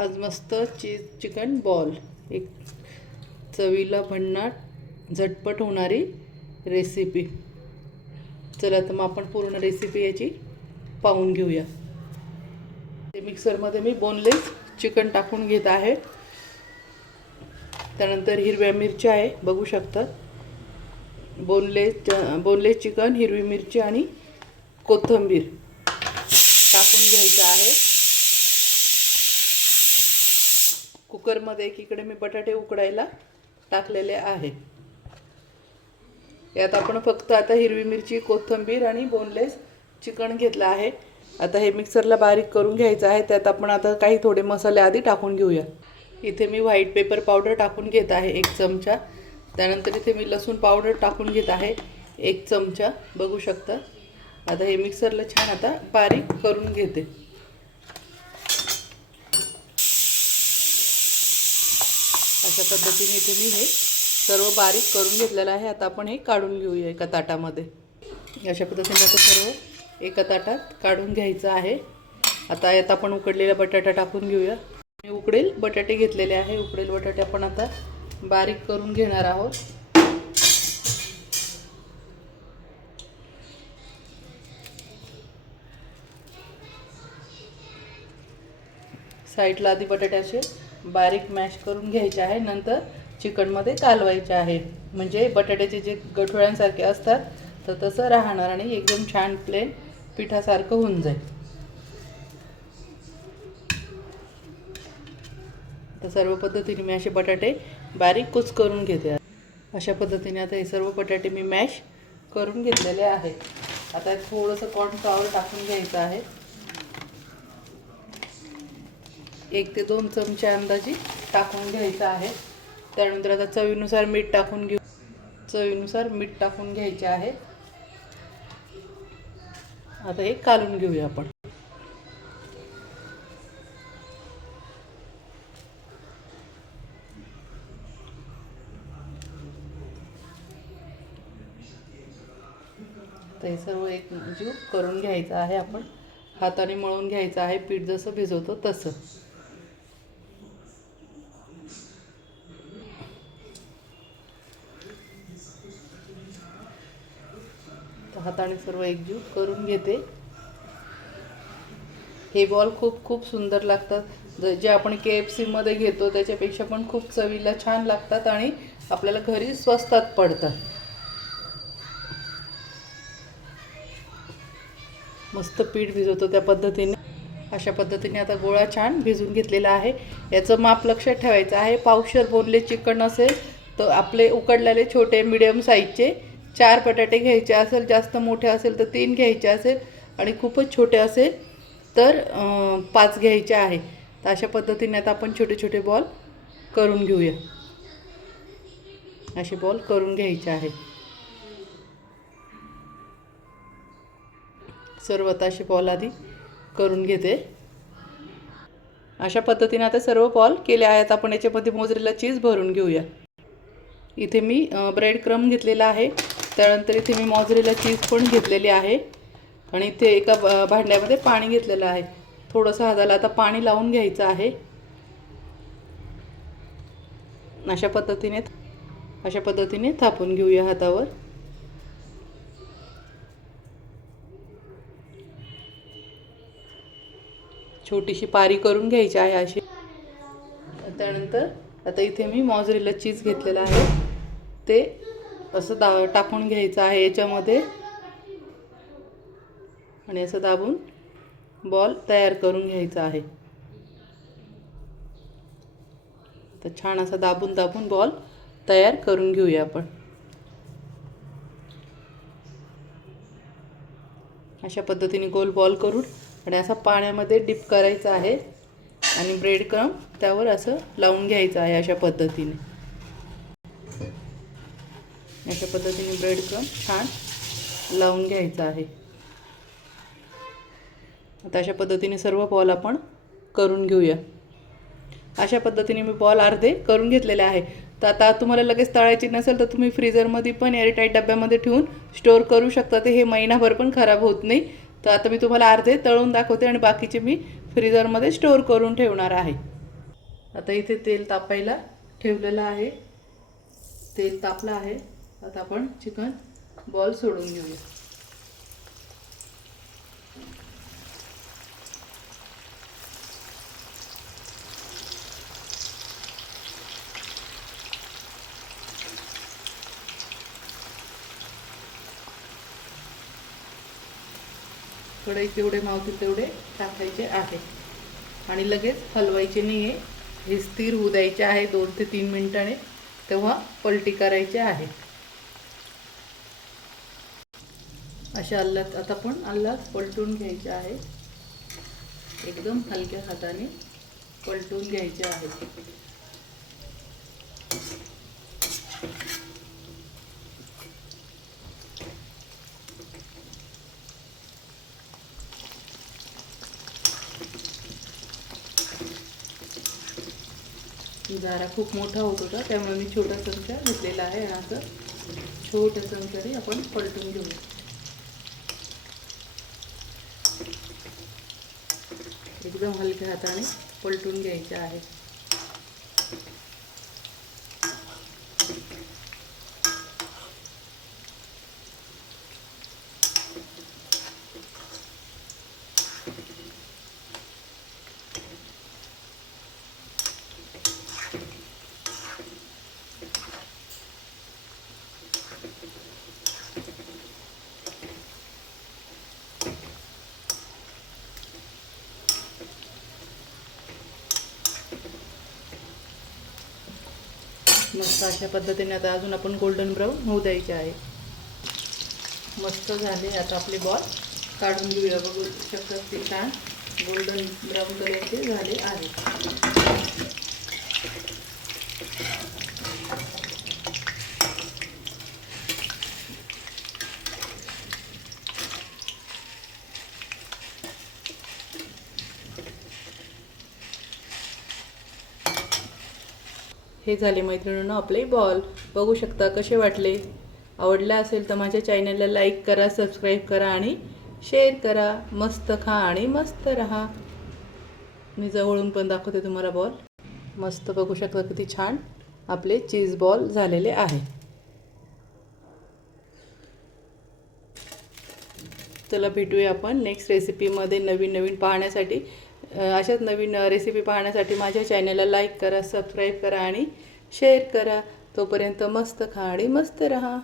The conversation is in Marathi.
आज मस्त चीज चिकन बॉल, एक चवीला भन्नाट झटपट होणारी रेसिपी। चला तर मग आपण पूर्ण रेसिपी याची पाहून घेऊया। मिक्सरमध्ये मी बोनलेस चिकन टाकून घेत आहे। त्यानंतर हिरव्या मिरच्या आहे, बघू शकता। बोनलेस चिकन, हिरवी मिरची आणि कोथिंबीर टाकून घ्यायचं आहे। कुकरमध्ये एकीकडे मी बटाटे उकडायला टाकलेले आहे। यात आपण फक्त आता हिरवी मिरची, कोथिंबीर आणि बोनलेस चिकन घेतलं आहे। आता हे मिक्सरला बारीक करून घ्यायचं आहे। त्यात आपण आता काही थोडे मसाले आधी टाकून घेऊया। इथे मी व्हाईट पेपर पावडर टाकून घेत आहे 1 चमचा। त्यानंतर इथे मी लसूण पावडर टाकून घेत आहे 1 चमचा, बघू शकता। आता हे मिक्सरला छान आता बारीक करून घेते। अशा पद्धतीने इथे मी हे सर्व बारीक करून घेतलेलं आहे। आता आपण हे काढून घेऊया एका ताटामध्ये। अशा पद्धतीने आता सर्व एका ताटात काढून घ्यायचं आहे। आता यात आपण उकडलेला बटाटा टाकून घेऊया। मी उकडेल बटाटे घेतलेले आहे। उकडेल बटाटे आपण आता बारीक करून घेणार आहोत। साईडला आधी बटाट्याचे बारीक मॅश करून घ्यायचे आहे, नंतर चिकनमध्ये कालवायचे आहे। म्हणजे बटाट्याचे जे गठुळ्यांसारखे असतात तर तसं राहणार आणि एकदम छान प्लेन पिठासारखं होऊन जाईल। तर सर्व पद्धतीने मी असे बटाटे बारीक कुच करून घेते। अशा पद्धतीने आता हे सर्व बटाटे मी मॅश करून घेतलेले आहे। आता थोडंसं कॉर्न फ्लॉवर टाकून घ्यायचं आहे। 1 ते 2 चमचे अंदाजे टाकून घ्यायचं आहे। त्यानंतर आता चवीनुसार मीठ टाकून घेऊ। चवीनुसार मीठ टाकून घ्यायचे आहे। आता हे कालून घेऊया आपण। तर हे सर्व एकजीव करून घ्यायचं आहे। आपण हाताने मळून घ्यायचं आहे, पीठ जसं भिजवतो तसं। तर हाताने सर्व एकजीव करून घेते। हे बॉल खूप सुंदर लागतात। जे आपण KFC मध्ये घेतो त्याच्यापेक्षा पण खूप चवीला छान लागतात आणि आपल्याला घरी स्वस्तात पडतात। मस्त पीठ भिजवतो त्या पद्धतीने। अशा पद्धतीने आता गोळा छान भिजून घेतलेला आहे। याचं माप लक्षात ठेवायचं आहे। पावशेर बोनलेस चिकन असेल तर आपले उकडलेले छोटे मीडियम साईजचे 4 बटाटे घ्यायचे असेल, जास्त मोठे असेल तर 3 घ्यायचे असेल आणि खूपच छोटे असेल तर 5 घ्यायचे आहे। तर अशा पद्धतीने आता आपण छोटे छोटे बॉल करून घेऊया। असे बॉल करून घ्यायचे आहे। सर्व आता असे बॉल आधी करून घेते। अशा पद्धतीने आता सर्व बॉल केले आहेत। आपण याच्यामध्ये मोझरेला चीज भरून घेऊया। इथे मी ब्रेड क्रम घेतलेला आहे। त्यानंतर इथे मी मोझरेला चीज पण घेतलेली आहे आणि इथे एका भांड्यामध्ये पाणी घेतलेलं आहे। थोडंसं हाताला आता पाणी लावून घ्यायचं आहे। अशा पद्धतीने थापून घेऊया हातावर। छोटीशी पारी करून घ्यायची आहे अशी। त्यानंतर आता इथे मी मोझरेला चीज घेतलेला आहे, ते असं टाकून घ्यायचं आहे याच्यामध्ये आणि असं दाबून बॉल तयार करून घ्यायचा आहे। तर छान असा दाबून बॉल तयार करून घेऊया आपण। अशा पद्धतीने गोल बॉल करून आणि असा पाण्यामध्ये डिप करायचा आहे आणि ब्रेड क्रम त्यावर असं लावून घ्यायचं आहे। अशा पद्धतीने ब्रेड क्रम छान लावून घ्यायचा आहे। आता अशा पद्धतीने सर्व बॉल आपण करून घेऊया। अशा पद्धतीने मी बॉल अर्धे करून घेतलेले आहे। तर आता तुम्हाला लगेच तळायची नसेल तर तुम्ही फ्रीजरमध्ये पण एअरटाईट डब्यामध्ये ठेवून स्टोअर करू शकता। ते हे महिनाभर पण खराब होत नाही। तर आता मी तुम्हाला अर्धे तळून दाखवते आणि बाकीचे मी फ्रीजरमध्ये स्टोअर करून ठेवणार आहे। आता इथे तेल तापायला ठेवलेलं आहे. तेल तापलं आहे. आता आपण चिकन बॉल सोडून घेऊया. कढईत जेवढे मावतील तेवढे टाकायचे आहे आणि लगेच हलवायचे नाही आहे. हे स्थिर होऊ द्यायचे आहे 2 ते 3 मिनिटाने, तेव्हा पलटी करायचे आहे. अशा अलगद आता पण अलगद पलटून घ्यायचे आहे. एकदम हलक्या हाताने पलटून घ्यायचे आहे. जारा खूप मोठा होत होता त्यामुळे मी छोटा चमचा घेतलेला आहे. असं छोट्या चमच्याने आपण पलटून घेऊ. एकदम हलक्या हाताने पलटून घ्यायचे आहे. मस्त अशा पद्धतीने आता अजून आपण गोल्डन ब्राऊन होऊ द्यायचे आहे. मस्त झाले. आता आपले बॉल काढून घेऊया. बघू शकता ते छान गोल्डन ब्राऊन कलरचे झाले आहे. हे झाले मैत्रिणींनो आपले बॉल. बघू शकता कसे वाटले. आवडले असेल तर माझ्या चॅनलला लाईक करा, सबस्क्राईब करा आणि शेअर करा. मस्त खा आणि मस्त रहा. मी जवळून पण दाखवते तुम्हाला बॉल. मस्त बघू शकता किती छान आपले चीज बॉल झालेले आहे. चला भेटूया आपण नेक्स्ट रेसिपीमध्ये. नवीन पाहण्यासाठी अशाच नवीन रेसिपी पाहण्यासाठी माझ्या चॅनलला लाईक करा, सबस्क्राईब करा आणि शेअर करा. तोपर्यंत मस्त खा आणि मस्त रहा.